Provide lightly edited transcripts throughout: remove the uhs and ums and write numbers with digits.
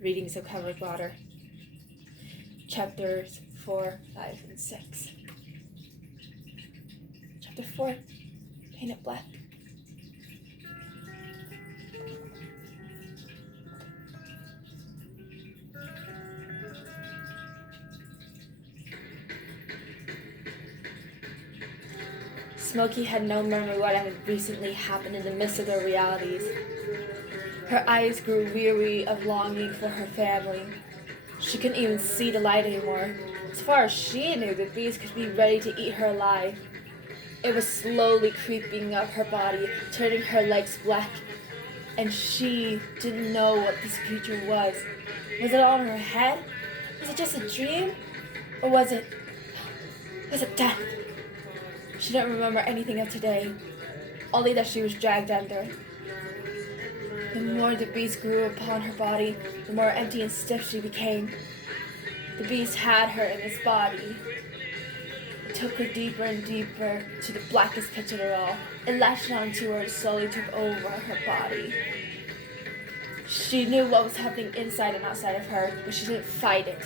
Readings of Covered Water. Chapters 4, 5, and 6. Chapter 4, Paint It Black. Smokey had no memory of what had recently happened in the midst of their realities. Her eyes grew weary of longing for her family. She couldn't even see the light anymore. As far as she knew, the beast could be ready to eat her alive. It was slowly creeping up her body, turning her legs black, and she didn't know what this creature was. Was it all in her head? Was it just a dream? Or was it death? She didn't remember anything of today, only that she was dragged under. The more the beast grew upon her body, the more empty and stiff she became. The beast had her in its body. It took her deeper and deeper to the blackest pit of it all. It latched onto her and slowly took over her body. She knew what was happening inside and outside of her, but she didn't fight it.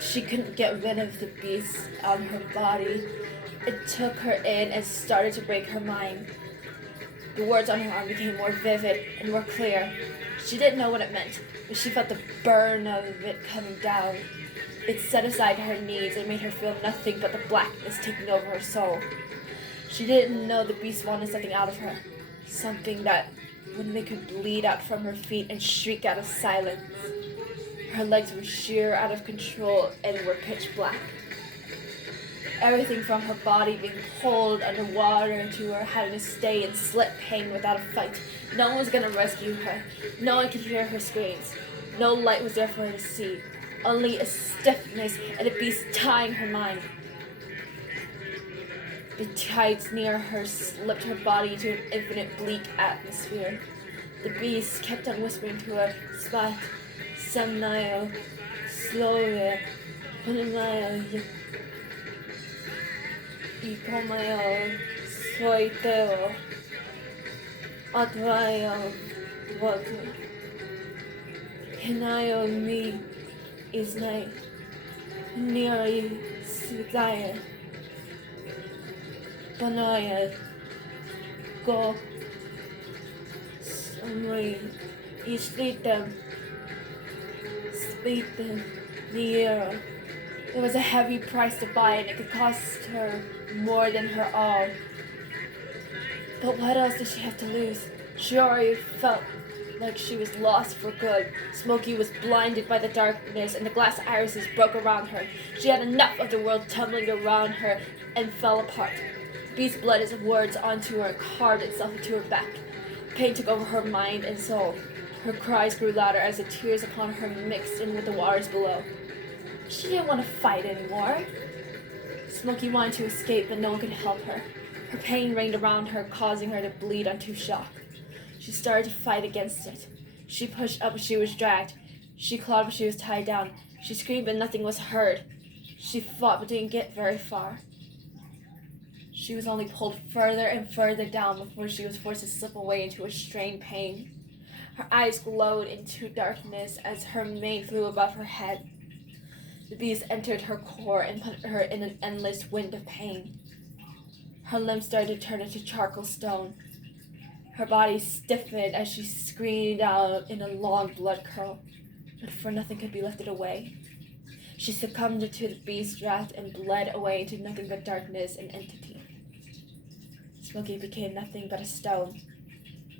She couldn't get rid of the beast on her body. It took her in and started to break her mind. The words on her arm became more vivid and more clear. She didn't know what it meant, but she felt the burn of it coming down. It set aside her needs and made her feel nothing but the blackness taking over her soul. She didn't know the beast wanted something out of her, something that would make her bleed out from her feet and shriek out of silence. Her legs were sheer out of control and were pitch black. Everything from her body being pulled underwater to her having to stay in slit pain without a fight. No one was going to rescue her. No one could hear her screams. No light was there for her to see. Only a stiffness and a beast tying her mind. The tides near her slipped her body into an infinite bleak atmosphere. The beast kept on whispering to her, "Spat, Samnayo, Slowly, Punamayo, Ikomayo, Soiteo, Atwayo, Watu, Hinayo mi Isnai, Niri Sudaya, Banaya, Go, Samri, Islitem, Speetem, Niera." It was a heavy price to buy, and it could cost her more than her all. But what else did she have to lose? She already felt like she was lost for good. Smokey was blinded by the darkness, and the glass irises broke around her. She had enough of the world tumbling around her and fell apart. The beast bled its words onto her and carved itself into her back. Pain took over her mind and soul. Her cries grew louder as the tears upon her mixed in with the waters below. She didn't want to fight anymore. Smokey wanted to escape, but no one could help her. Her pain rained around her, causing her to bleed onto shock. She started to fight against it. She pushed up, but she was dragged. She clawed, but she was tied down. She screamed, but nothing was heard. She fought, but didn't get very far. She was only pulled further and further down before she was forced to slip away into a strained pain. Her eyes glowed into darkness as her mane flew above her head. The beast entered her core and put her in an endless wind of pain. Her limbs started to turn into charcoal stone. Her body stiffened as she screamed out in a long blood curl, but for nothing could be lifted away. She succumbed to the beast's wrath and bled away into nothing but darkness and entity. Smokey became nothing but a stone.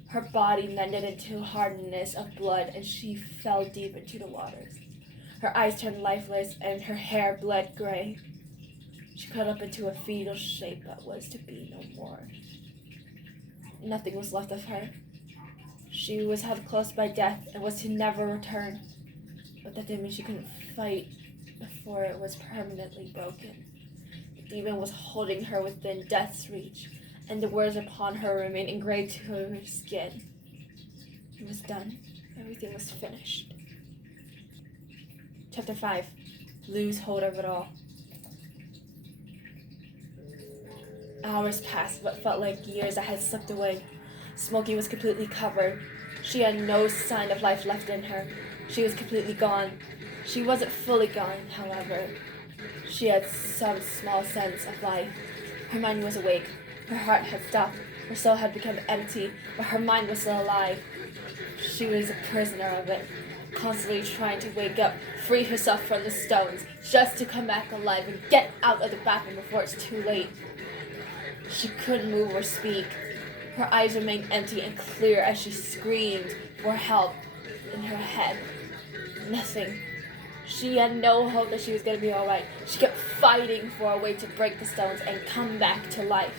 Her body mended into hardness of blood, and she fell deep into the waters. Her eyes turned lifeless, and her hair bled gray. She cut up into a fetal shape that was to be no more. Nothing was left of her. She was held close by death and was to never return. But that didn't mean she couldn't fight before it was permanently broken. The demon was holding her within death's reach, and the words upon her remained engraved to her skin. It was done. Everything was finished. Chapter 5. Lose hold of it all. Hours passed, what felt like years that had slipped away. Smokey was completely covered. She had no sign of life left in her. She was completely gone. She wasn't fully gone, however. She had some small sense of life. Her mind was awake. Her heart had stopped. Her soul had become empty, but her mind was still alive. She was a prisoner of it, constantly trying to wake up, free herself from the stones, just to come back alive and get out of the bathroom before it's too late. She couldn't move or speak. Her eyes remained empty and clear as she screamed for help in her head. Nothing. She had no hope that she was going to be alright. She kept fighting for a way to break the stones and come back to life.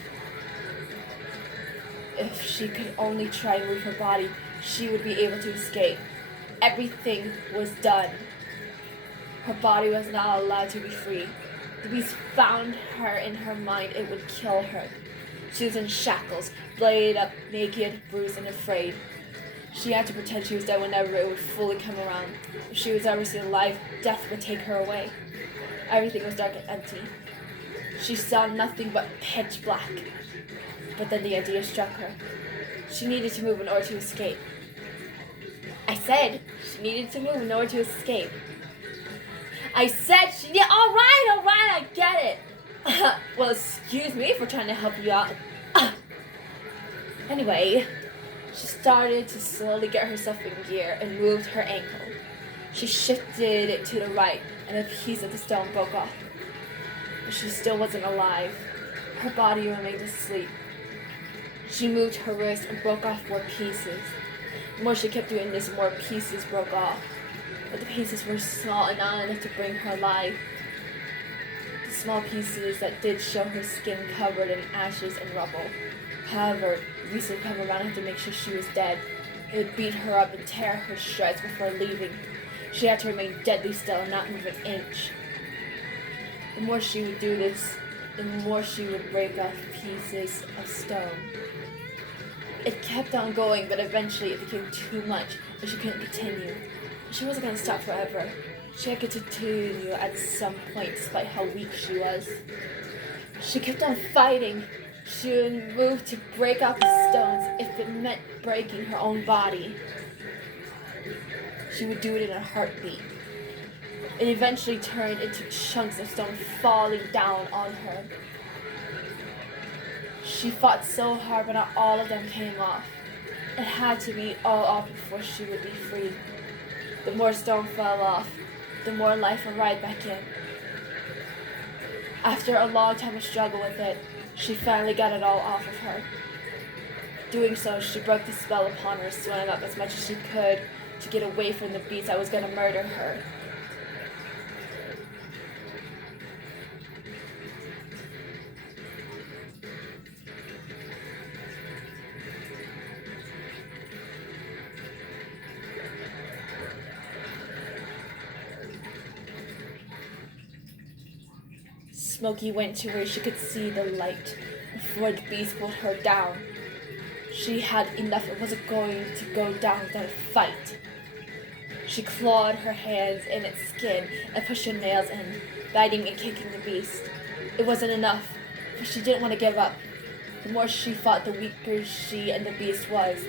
If she could only try to move her body, she would be able to escape. Everything was done. Her body was not allowed to be free. The beast found her in her mind. It would kill her. She was in shackles, laid up, naked, bruised, and afraid. She had to pretend she was dead whenever it would fully come around. If she was ever seen alive, death would take her away. Everything was dark and empty. She saw nothing but pitch black. But then the idea struck her. She needed to move in order to escape. I said she needed to move in order to escape. I said she did. All right, I get it. Well, excuse me for trying to help you out. Anyway, she started to slowly get herself in gear and moved her ankle. She shifted it to the right, and a piece of the stone broke off. But she still wasn't alive. Her body remained asleep. She moved her wrist and broke off more pieces. The more she kept doing this, more pieces broke off. But the pieces were small and not enough to bring her alive. The small pieces that did show her skin covered in ashes and rubble. However, the beast would come around to make sure she was dead. It would beat her up and tear her shreds before leaving. She had to remain deadly still and not move an inch. The more she would do this, the more she would break off pieces of stone. It kept on going, but eventually it became too much, and she couldn't continue. She wasn't going to stop forever. She had to continue at some point, despite how weak she was. She kept on fighting. She would move to break out the stones if it meant breaking her own body. She would do it in a heartbeat. It eventually turned into chunks of stone falling down on her. She fought so hard, but not all of them came off. It had to be all off before she would be free. The more stone fell off, the more life would ride back in. After a long time of struggle with it, she finally got it all off of her. Doing so, she broke the spell upon her, swam up as much as she could to get away from the beast that was going to murder her. Smokey went to where she could see the light before the beast pulled her down. She had enough. It wasn't going to go down without a fight. She clawed her hands in its skin and pushed her nails in, biting and kicking the beast. It wasn't enough, but she didn't want to give up. The more she fought, the weaker she and the beast was.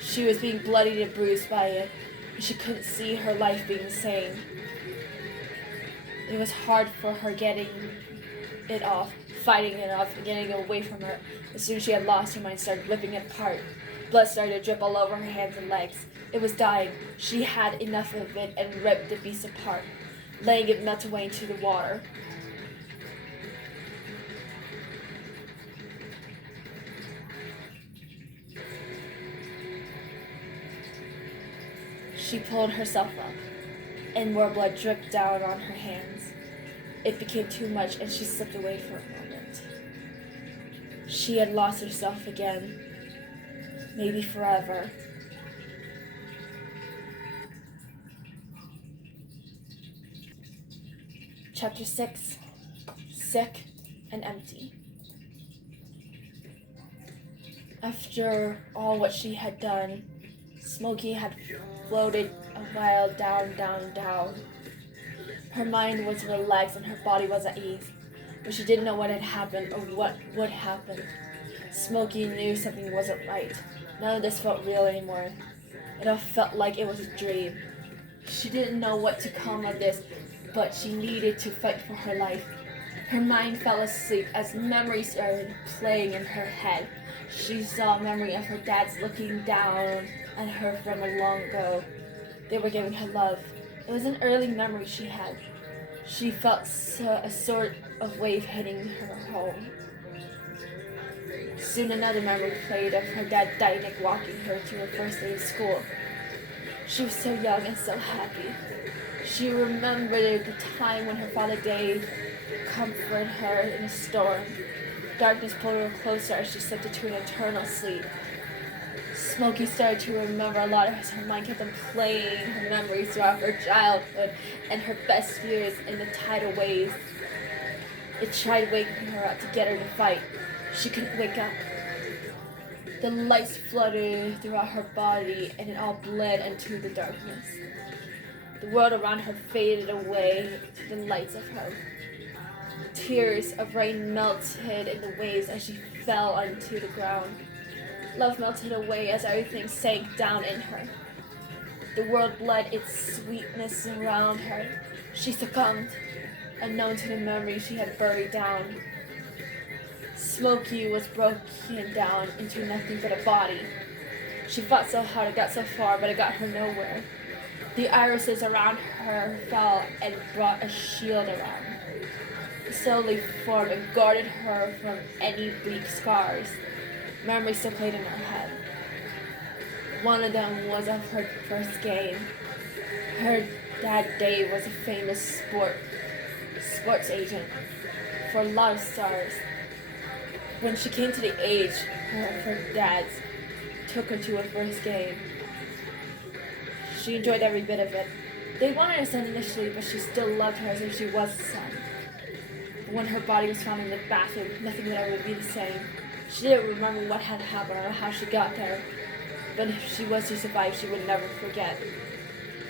She was being bloodied and bruised by it, and she couldn't see her life being the same. It was hard for her getting it off, fighting it off, and getting it away from her. As soon as she had lost her mind, started ripping it apart. Blood started to drip all over her hands and legs. It was dying. She had enough of it and ripped the beast apart, letting it melt away into the water. She pulled herself up, and more blood dripped down on her hands. It became too much, and she slipped away for a moment. She had lost herself again, maybe forever. Chapter 6, Sick and Empty. After all what she had done, Smokey had floated a while down, down, down. Her mind was relaxed and her body was at ease, but she didn't know what had happened or what would happen. Smokey knew something wasn't right. None of this felt real anymore. It all felt like it was a dream. She didn't know what to come of this, but she needed to fight for her life. Her mind fell asleep as memories started playing in her head. She saw a memory of her dad's looking down at her from a long ago. They were giving her love. It was an early memory she had. She felt a sort of wave hitting her home. Soon another memory played of her dad Dainik walking her to her first day of school. She was so young and so happy. She remembered the time when her father Dave comforted her in a storm. Darkness pulled her closer as she slipped into an eternal sleep. Smokey started to remember a lot as her mind kept on playing her memories throughout her childhood and her best years in the tidal waves. It tried waking her up to get her to fight. She couldn't wake up. The lights flooded throughout her body and it all bled into the darkness. The world around her faded away to the lights of her. Tears of rain melted in the waves as she fell onto the ground. Love melted away as everything sank down in her. The world bled its sweetness around her. She succumbed, unknown to the memories she had buried down. Smokey was broken down into nothing but a body. She fought so hard, it got so far, but it got her nowhere. The irises around her fell and brought a shield around. It slowly formed and guarded her from any bleak scars. Memories still played in her head. One of them was of her first game. Her dad Dave was a famous sports agent for a lot of stars. When she came to the age, her dad took her to her first game. She enjoyed every bit of it. They wanted a son initially, but she still loved her as if she was a son. But when her body was found in the bathroom, nothing would ever be the same. She didn't remember what had happened or how she got there, but if she was to survive, she would never forget.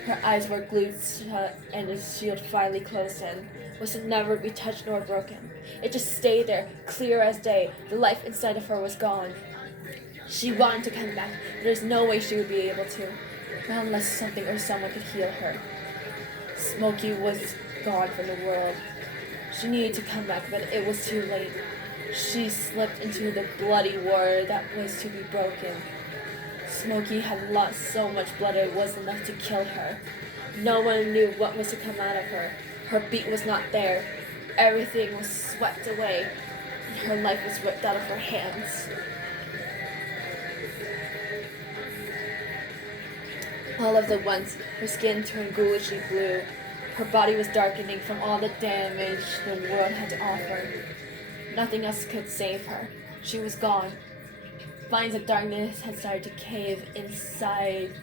Her eyes were glued shut, and the shield finally closed in, was to never be touched nor broken. It just stayed there, clear as day. The life inside of her was gone. She wanted to come back, but there's no way she would be able to, not unless something or someone could heal her. Smokey was gone from the world. She needed to come back, but it was too late. She slipped into the bloody war that was to be broken. Smokey had lost so much blood it was enough to kill her. No one knew what was to come out of her. Her beat was not there. Everything was swept away, and her life was ripped out of her hands. All of the once, her skin turned ghoulishly blue. Her body was darkening from all the damage the world had to offer. Nothing else could save her. She was gone. Vines of darkness had started to cave inside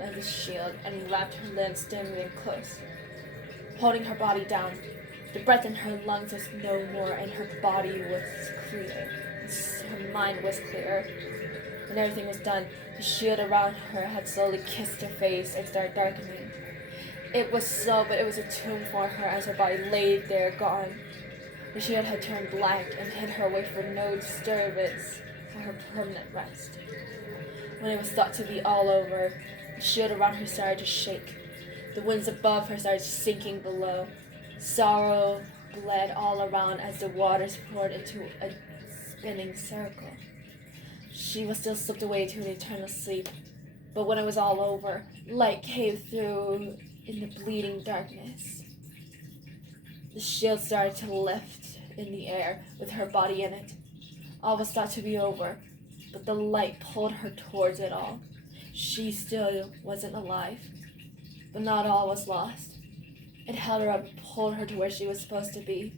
of the shield and wrapped her limbs dimly and close, holding her body down. The breath in her lungs was no more, and her body was clear. Her mind was clear. When everything was done, the shield around her had slowly kissed her face and started darkening. It was slow, but it was a tomb for her as her body lay there gone. The shield had turned black and hid her away for no disturbance for her permanent rest. When it was thought to be all over, the shield around her started to shake. The winds above her started sinking below. Sorrow bled all around as the waters poured into a spinning circle. She was still slipped away to an eternal sleep, but when it was all over, light came through in the bleeding darkness. The shield started to lift in the air with her body in it. All was thought to be over, but the light pulled her towards it all. She still wasn't alive, but not all was lost. It held her up and pulled her to where she was supposed to be.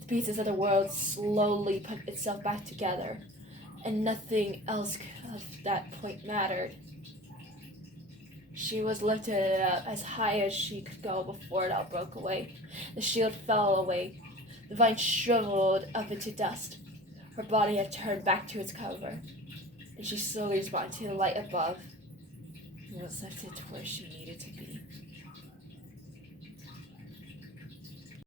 The pieces of the world slowly put itself back together, and nothing else of that point mattered. She was lifted up as high as she could go before it all broke away. The shield fell away. The vine shriveled up into dust. Her body had turned back to its cover, and she slowly responded to the light above and was lifted to where she needed to be.